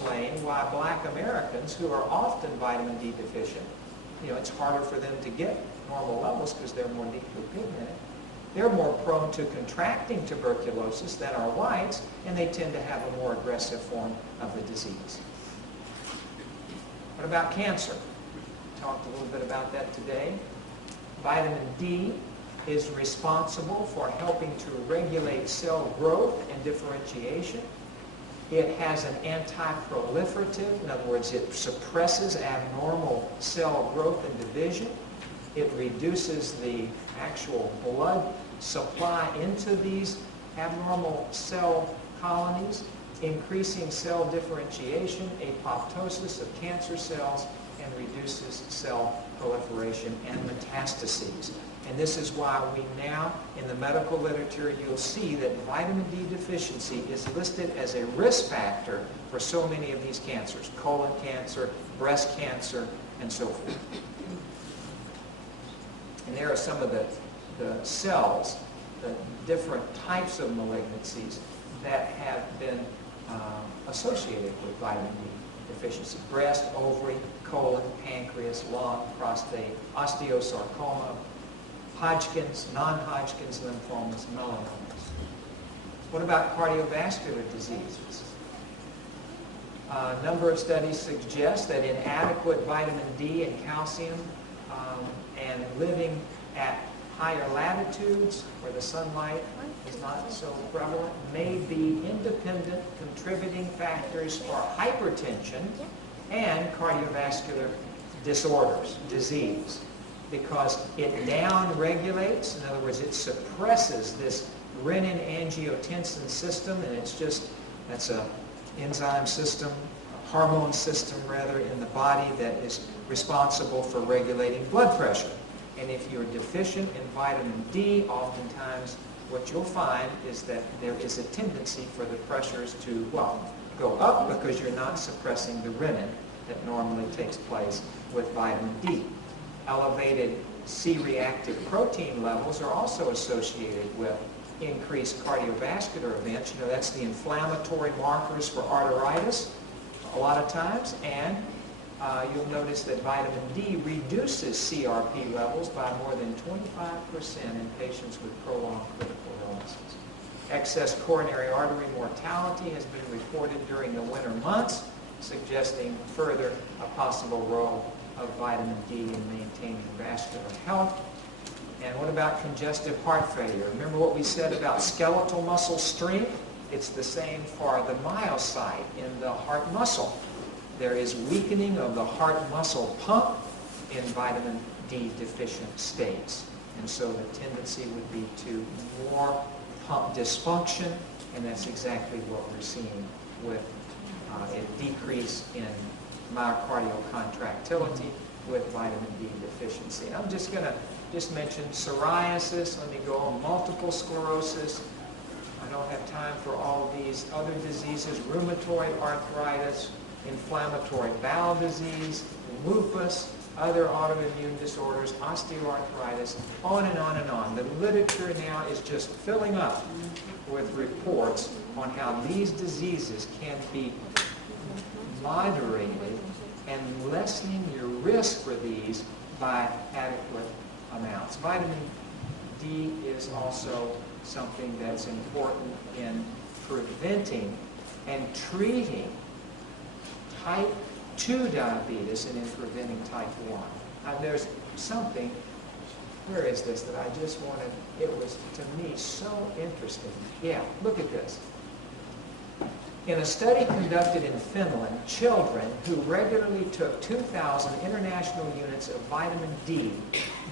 explain why black Americans who are often vitamin D deficient, it's harder for them to get normal levels because they're more deeply pigmented. They're more prone to contracting tuberculosis than are whites, and they tend to have a more aggressive form of the disease. What about cancer? We talked a little bit about that today. Vitamin D is responsible for helping to regulate cell growth and differentiation. It has an anti-proliferative, in other words, it suppresses abnormal cell growth and division. It reduces the actual blood supply into these abnormal cell colonies, increasing cell differentiation, apoptosis of cancer cells, and reduces cell proliferation and metastases. And this is why we now, in the medical literature, you'll see that vitamin D deficiency is listed as a risk factor for so many of these cancers: colon cancer, breast cancer, and so forth. And there are some of the cells, the different types of malignancies that have been associated with vitamin D deficiency: breast, ovary, colon, pancreas, lung, prostate, osteosarcoma, Hodgkin's, non-Hodgkin's lymphomas, melanomas. What about cardiovascular diseases? A number of studies suggest that inadequate vitamin D and calcium and living at higher latitudes where the sunlight is not so prevalent may be independent contributing factors for hypertension and cardiovascular disorders, disease, because it down-regulates, in other words, it suppresses this renin-angiotensin system, and that's an enzyme system, a hormone system rather, in the body that is responsible for regulating blood pressure. And if you're deficient in vitamin D, oftentimes what you'll find is that there is a tendency for the pressures to, go up because you're not suppressing the renin that normally takes place with vitamin D. Elevated C-reactive protein levels are also associated with increased cardiovascular events. That's the inflammatory markers for arteritis a lot of times, and you'll notice that vitamin D reduces CRP levels by more than 25% in patients with prolonged critical illnesses. Excess coronary artery mortality has been reported during the winter months, suggesting further a possible role of vitamin D in maintaining vascular health. And what about congestive heart failure? Remember what we said about skeletal muscle strength? It's the same for the myocyte in the heart muscle. There is weakening of the heart muscle pump in vitamin D deficient states. And so the tendency would be to more pump dysfunction, and that's exactly what we're seeing with a decrease in myocardial contractility with vitamin D deficiency. And I'm just going to mention psoriasis. Let me go on. Multiple sclerosis. I don't have time for all these other diseases. Rheumatoid arthritis, inflammatory bowel disease, lupus, other autoimmune disorders, osteoarthritis, on and on and on. The literature now is just filling up with reports on how these diseases can be moderated and lessening your risk for these by adequate amounts. Vitamin D is also something that's important in preventing and treating type 2 diabetes and in preventing type 1. There's something, where is this, that I just wanted, it was to me so interesting. Yeah, look at this. In a study conducted in Finland, children who regularly took 2,000 international units of vitamin D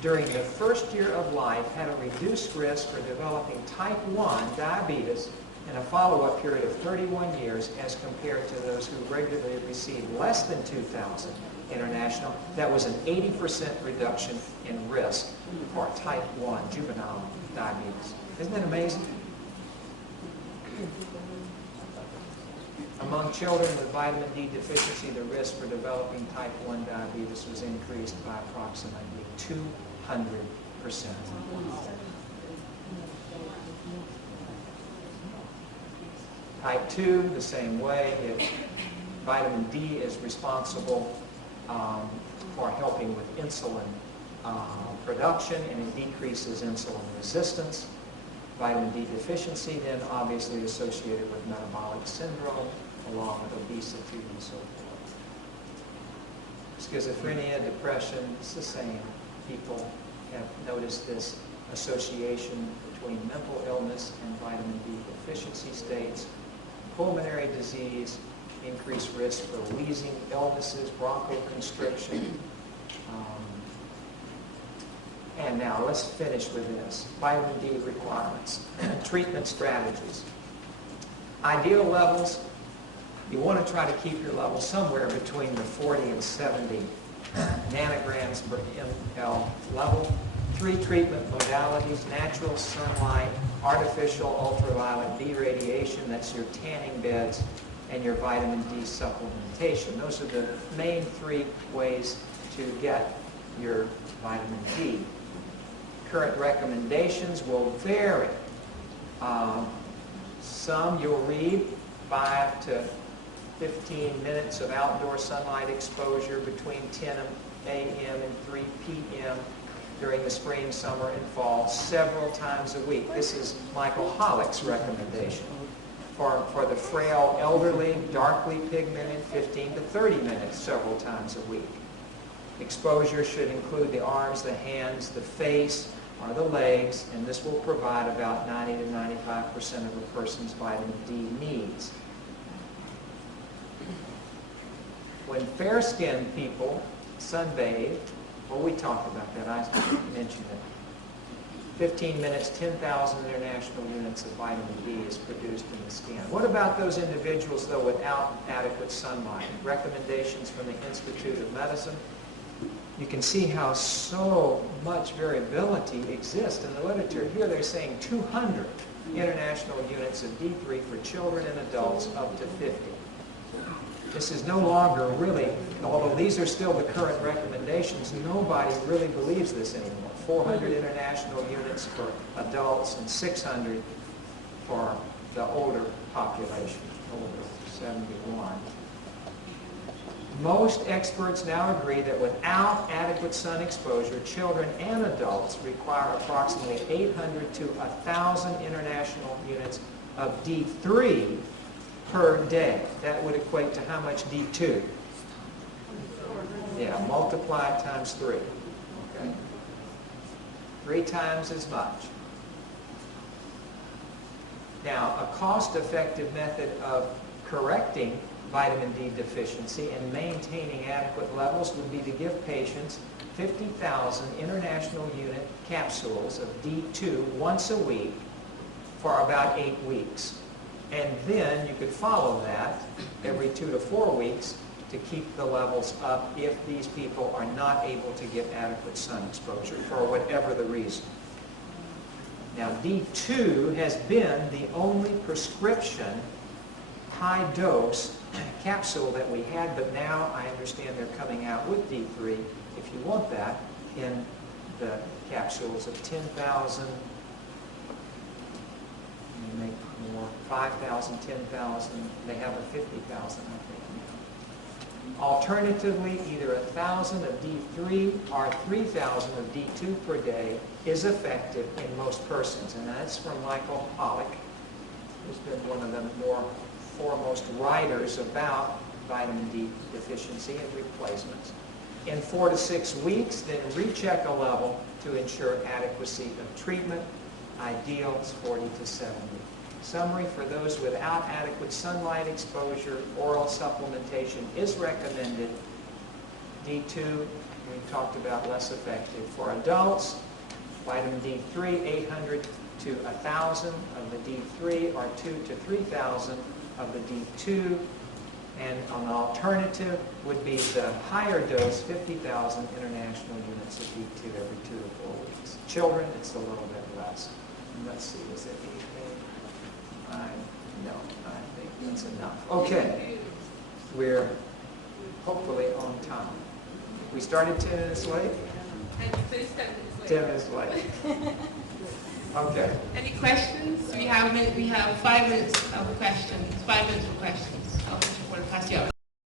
during the first year of life had a reduced risk for developing type 1 diabetes in a follow-up period of 31 years as compared to those who regularly received less than 2,000 international. That was an 80% reduction in risk for type 1 juvenile diabetes. Isn't that amazing? Among children with vitamin D deficiency, the risk for developing type 1 diabetes was increased by approximately 200%. Type 2, the same way. It Vitamin D is responsible for helping with insulin production, and it decreases insulin resistance. Vitamin D deficiency then obviously associated with metabolic syndrome along with obesity and so forth. Schizophrenia, depression, it's the same. People have noticed this association between mental illness and vitamin D deficiency states. Pulmonary disease, increased risk for wheezing illnesses, bronchoconstriction. And now let's finish with this. Vitamin D requirements, treatment strategies. Ideal levels, you want to try to keep your level somewhere between the 40 and 70 nanograms per ml level. 3 treatment modalities: natural sunlight, artificial ultraviolet B radiation, that's your tanning beds, and your vitamin D supplementation. Those are the main 3 ways to get your vitamin D. Current recommendations will vary. Some you'll read 5 to 15 minutes of outdoor sunlight exposure between 10 a.m. and 3 p.m. during the spring, summer, and fall, several times a week. This is Michael Hollick's recommendation. For the frail elderly, darkly pigmented, 15 to 30 minutes several times a week. Exposure should include the arms, the hands, the face, or the legs, and this will provide about 90 to 95% of a person's vitamin D needs. When fair-skinned people sunbathe, well, we talked about that, I mentioned it. 15 minutes, 10,000 international units of vitamin D is produced in the skin. What about those individuals, though, without adequate sunlight? Recommendations from the Institute of Medicine. You can see how so much variability exists in the literature. Here they're saying 200 international units of D3 for children and adults up to 50. This is no longer really, although these are still the current recommendations, nobody really believes this anymore. 400 international units for adults and 600 for the older population, older 71. Most experts now agree that without adequate sun exposure, children and adults require approximately 800 to 1,000 international units of D3 per day. That would equate to how much D2? Yeah, multiply it times 3. Okay. 3 times as much. Now, a cost-effective method of correcting vitamin D deficiency and maintaining adequate levels would be to give patients 50,000 international unit capsules of D2 once a week for about 8 weeks. And then you could follow that every 2 to 4 weeks to keep the levels up if these people are not able to get adequate sun exposure for whatever the reason. Now, D2 has been the only prescription high-dose capsule that we had, but now I understand they're coming out with D3, if you want that, in the capsules of 10,000, you make more, 5,000, 10,000, they have a 50,000, I think now. Alternatively, either 1,000 of D3 or 3,000 of D2 per day is effective in most persons, and that's from Michael Hollick, who's been one of the more foremost writers about vitamin D deficiency and replacements. In 4 to 6 weeks, then recheck a level to ensure adequacy of treatment. Ideal is 40 to 70. Summary: for those without adequate sunlight exposure, oral supplementation is recommended. D2, we talked about, less effective. For adults, vitamin D3, 800 to 1,000 of the D3 or 2 to 3,000 of the D2, and an alternative would be the higher dose, 50,000 international units of D2 every 2 to 4 weeks. Children, it's a little bit less. Let's see, is it 8? No, I think that's enough. Okay, we're hopefully on time. We started 10 minutes late? 10 minutes late. Okay. Any questions? We have 5 minutes of questions. 5 minutes for questions. I'll pass you up.